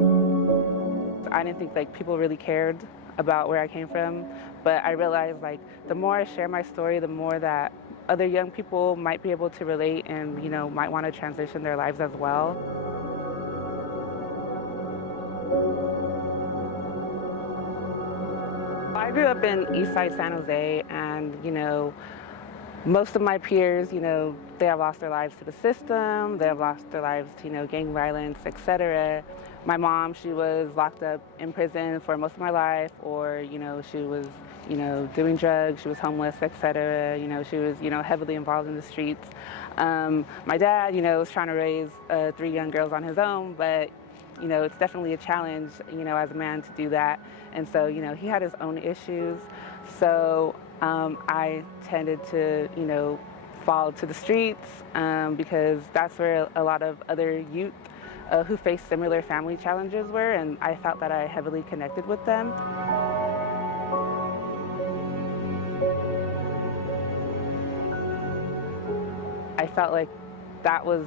I didn't think like people really cared about where I came from, but I realized like the more I share my story, the more that other young people might be able to relate and might want to transition their lives as well. I grew up in Eastside San Jose, and most of my peers, they have lost their lives to the system, they have lost their lives to, gang violence, etc. My mom, she was locked up in prison for most of my life, or, she was, doing drugs, she was homeless, etc. She was, heavily involved in the streets. My dad, was trying to raise 3 young girls on his own, but it's definitely a challenge, as a man to do that. And so, he had his own issues. So I tended to, fall to the streets because that's where a lot of other youth who face similar family challenges were, and I felt that I heavily connected with them. I felt like that was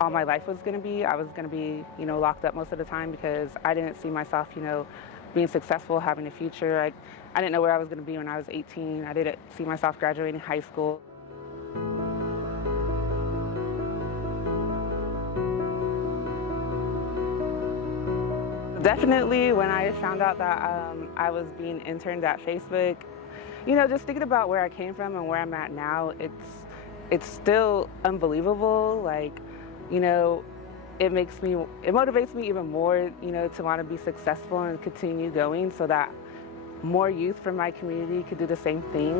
all my life was going to be. I was going to be, locked up most of the time because I didn't see myself, being successful, having a future. I didn't know where I was going to be when I was 18. I didn't see myself graduating high school. Definitely when I found out that I was being interned at Facebook, just thinking about where I came from and where I'm at now, it's still unbelievable. Like, it motivates me even more, to want to be successful and continue going so that more youth from my community could do the same thing.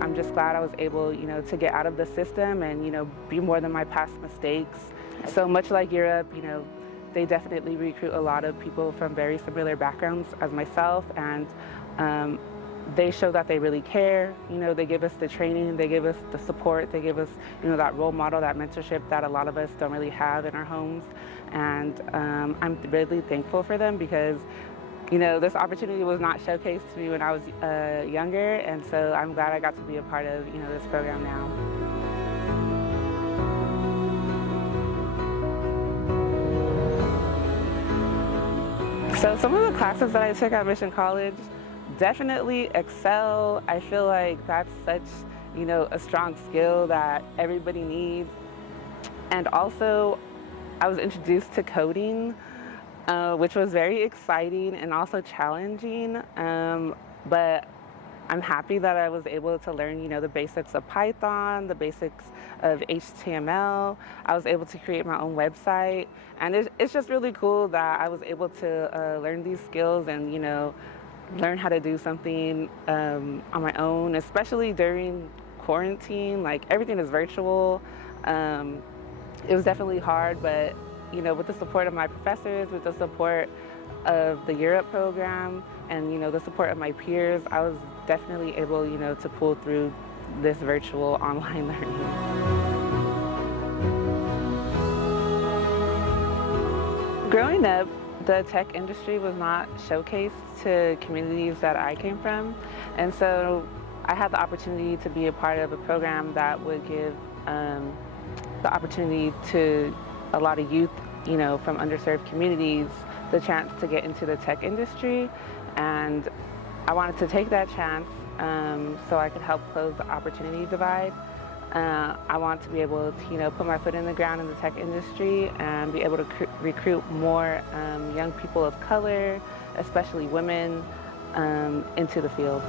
I'm just glad I was able, to get out of the system and, be more than my past mistakes. So much like Europe, they definitely recruit a lot of people from very similar backgrounds as myself, and they show that they really care. They give us the training, they give us the support, they give us, that role model, that mentorship that a lot of us don't really have in our homes. And I'm really thankful for them because, this opportunity was not showcased to me when I was younger, and so I'm glad I got to be a part of, this program now. So some of the classes that I took at Mission College, definitely Excel. I feel like that's such, a strong skill that everybody needs. And also, I was introduced to coding, which was very exciting and also challenging. But I'm happy that I was able to learn, the basics of Python, the basics of HTML. I was able to create my own website. And it's just really cool that I was able to learn these skills and, learn how to do something on my own, especially during quarantine. Like, everything is virtual. It was definitely hard, but with the support of my professors, with the support of the Europe program, and the support of my peers, I was definitely able to pull through this virtual online learning. Growing up, the tech industry was not showcased to communities that I came from, and so I had the opportunity to be a part of a program that would give the opportunity to a lot of youth, from underserved communities, the chance to get into the tech industry. And I wanted to take that chance so I could help close the opportunity divide. I want to be able to, put my foot in the ground in the tech industry and be able to recruit more young people of color, especially women, into the field.